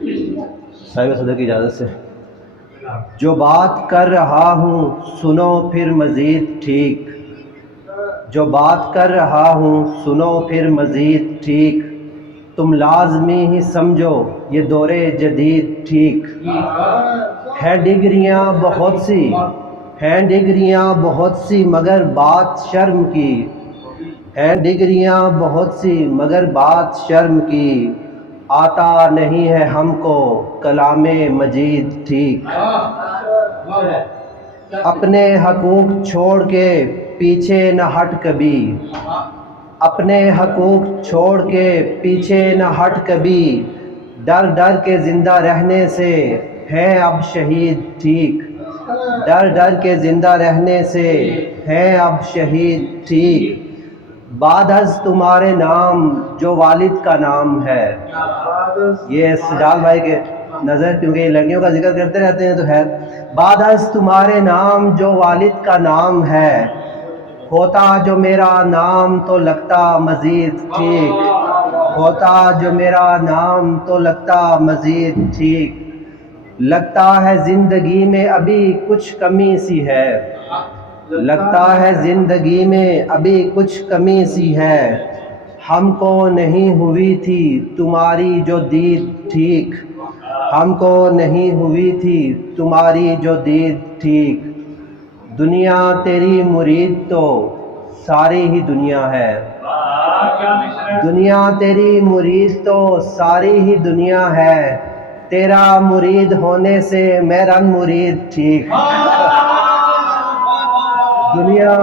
صاحب صدر کی اجازت سے جو بات کر رہا ہوں سنو پھر مزید ٹھیک، جو بات کر رہا ہوں سنو پھر مزید ٹھیک، تم لازمی ہی سمجھو یہ دور جدید ٹھیک ہے۔ ڈگریاں بہت سی ہیں، ڈگریاں بہت سی مگر بات شرم کی ہے، ڈگریاں بہت سی مگر بات شرم کی، آتا نہیں ہے ہم کو کلام مجید ٹھیک۔ اپنے حقوق چھوڑ کے پیچھے نہ ہٹ کبھی، اپنے حقوق چھوڑ کے پیچھے نہ ہٹ کبھی، ڈر ڈر کے زندہ رہنے سے ہے اب شہید ٹھیک، ڈر ڈر کے زندہ رہنے سے ہے اب شہید ٹھیک، بعد از تمہارے نام جو والد کا نام ہے۔ یہ سجاد بھائی کے نظر، کیونکہ یہ لڑکیوں کا ذکر کرتے رہتے ہیں تو ہے، بعد از تمہارے نام جو والد کا نام ہے، ہوتا جو میرا نام تو لگتا مزید ٹھیک، ہوتا جو میرا نام تو لگتا مزید ٹھیک، لگتا ہے زندگی میں ابھی کچھ کمی سی ہے، لگتا ہے زندگی میں ابھی کچھ کمی سی ہے، ہم کو نہیں ہوئی تھی تمہاری جو دید ٹھیک، ہم کو نہیں ہوئی تھی تمہاری جو دید ٹھیک، دنیا تیری مرید تو ساری ہی دنیا ہے، دنیا تیری مرید تو ساری ہی دنیا ہے، تیرا مرید ہونے سے میرا مرید ٹھیک، دنیا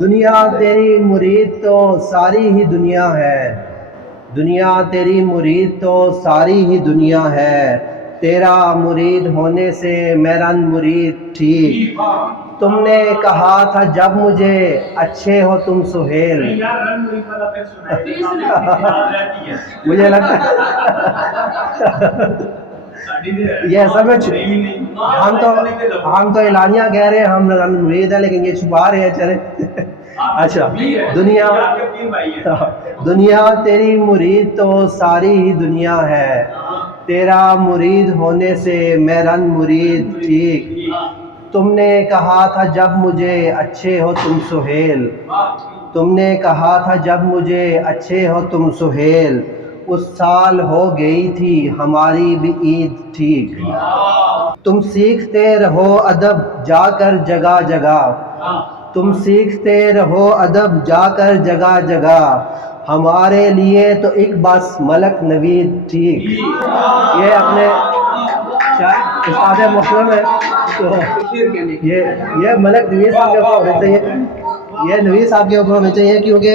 دنیا تیری مرید تو ساری ہی دنیا ہے، دنیا تیری مرید تو ساری ہی دنیا ہے، تیرا مرید ہونے سے میرا مرید ٹھیک، تم نے کہا تھا جب مجھے اچھے ہو تم سہیل، مجھے لگتا ہے یہ سمجھ، ہم تو اعلانیہ کہہ رہے ہیں ہم مرید ہیں، لیکن یہ چھپا رہے ہیں چلے۔ اچھا، دنیا تیری مرید تو ساری ہی دنیا ہے، تیرا مرید ہونے سے میرا مرید ٹھیک، تم نے کہا تھا جب مجھے اچھے ہو تم سہیل، تم نے کہا تھا جب مجھے اچھے ہو تم سہیل، اس سال ہو گئی تھی ہماری بھی عید ٹھیک، تم سیکھتے رہو ادب جا کر جگہ جگہ، تم سیکھتے رہو ادب جا کر جگہ جگہ، ہمارے لیے تو ایک بس ملک نوید ٹھیک۔ یہ اپنے استاد محترم ہے تو یہ ملک نوید صاحب کے اوپر ہونا چاہیے، یہ نوید صاحب کے اوپر ہونا چاہیے، کیونکہ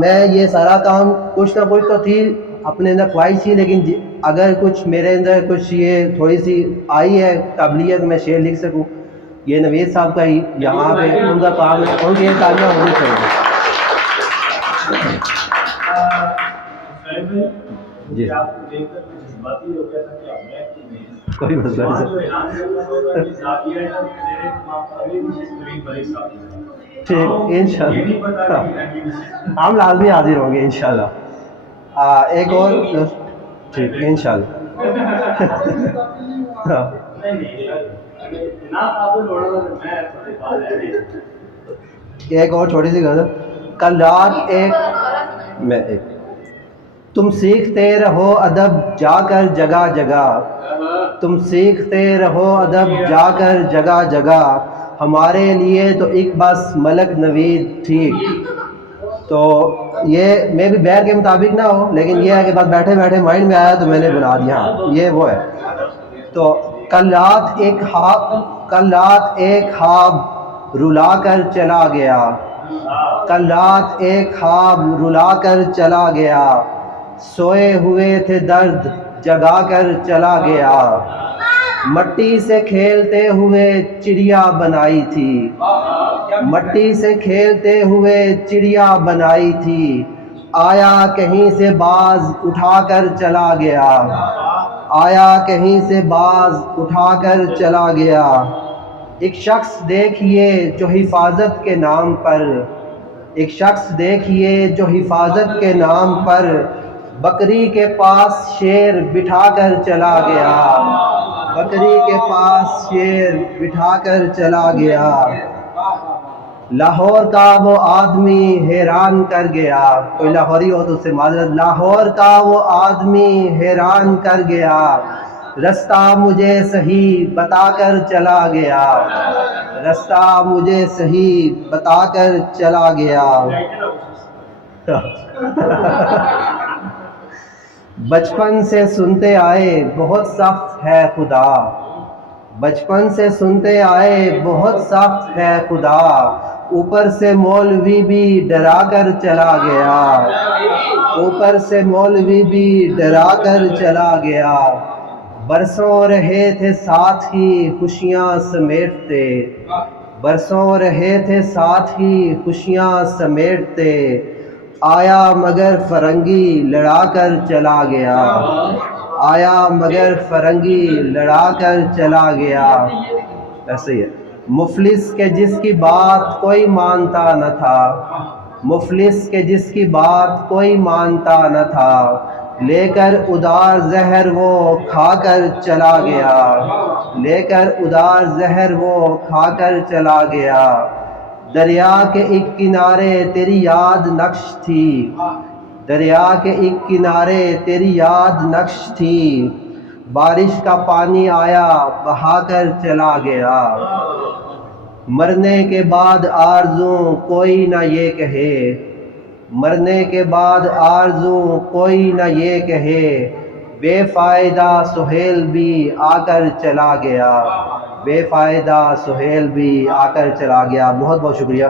میں یہ سارا کام کچھ نہ کچھ تو تھی اپنے اندر خواہش تھی، لیکن اگر کچھ میرے اندر کچھ یہ تھوڑی سی آئی ہے قابلیت میں شعر لکھ سکوں، یہ نوید صاحب کا ہی یہاں پہ ان کا کام ہے، ان کی یہ تعلیمیں ہونی چاہیے۔ جی کوئی مسئلہ نہیں ٹھیک، انشاءاللہ ہم لازمی حاضر ہوں گے انشاءاللہ۔ ایک اور ٹھیک انشاءاللہ۔ ایک اور چھوٹی سی غزل، کل رات ایک تم سیکھتے رہو ادب جا کر جگہ جگہ، تم سیکھتے رہو ادب جا کر جگہ جگہ، ہمارے لیے تو ایک بس ملک نوید ٹھیک، تو یہ میں بھی بیر کے مطابق نہ ہو، لیکن یہ ہے کہ بس بیٹھے بیٹھے مائنڈ میں آیا تو میں نے بنا دیا، یہ وہ ہے۔ تو کل رات ایک خواب رلا کر چلا گیا، کل رات ایک خواب رلا کر چلا گیا، سوئے ہوئے تھے درد جگا کر چلا گیا، مٹی سے کھیلتے ہوئے چڑیا بنائی تھی، مٹی سے کھیلتے ہوئے چڑیا بنائی تھی، آیا کہیں سے باز اٹھا کر چلا گیا، آیا کہیں سے باز اٹھا کر چلا گیا، ایک شخص دیکھیے جو حفاظت کے نام پر ایک شخص دیکھیے جو حفاظت کے نام پر بکری کے پاس شیر بٹھا کر چلا گیا، بکری کے پاس شیر بٹھا کر چلا گیا۔ لاہور کا وہ آدمی حیران کر گیا، کوئی لاہوری ہو تو اس سے معذرت، لاہور کا وہ آدمی حیران کر گیا، رستہ مجھے صحیح بتا کر چلا گیا، رستہ مجھے صحیح بتا کر چلا گیا۔ بچپن سے سنتے آئے بہت سخت ہے خدا، بچپن سے سنتے آئے بہت سخت ہے خدا، اوپر سے مولوی بھی ڈرا کر چلا گیا، اوپر سے مولوی بھی ڈرا کر چلا گیا۔ برسوں رہے تھے ساتھ ہی خوشیاں سمیٹتے، برسوں رہے تھے ساتھ ہی خوشیاں سمیٹتے، آیا مگر فرنگی لڑا کر چلا گیا، آیا مگر فرنگی لڑا کر چلا گیا۔ ایسے ہی ہے، مفلس کے جس کی بات کوئی مانتا نہ تھا، مفلس کے جس کی بات کوئی مانتا نہ تھا، لے کر ادار زہر وہ کھا کر چلا گیا، لے کر ادار زہر وہ کھا کر چلا گیا۔ دریا کے ایک کنارے تیری یاد نقش تھی، دریا کے ایک کنارے تیری یاد نقش تھی، بارش کا پانی آیا بہا کر چلا گیا۔ مرنے کے بعد آرزو کوئی نہ یہ کہے، مرنے کے بعد آرزو کوئی نہ یہ کہے، بے فائدہ سہیل بھی آ کر چلا گیا، بے فائدہ سہیل بھی آ کر چلا گیا۔ بہت بہت شکریہ۔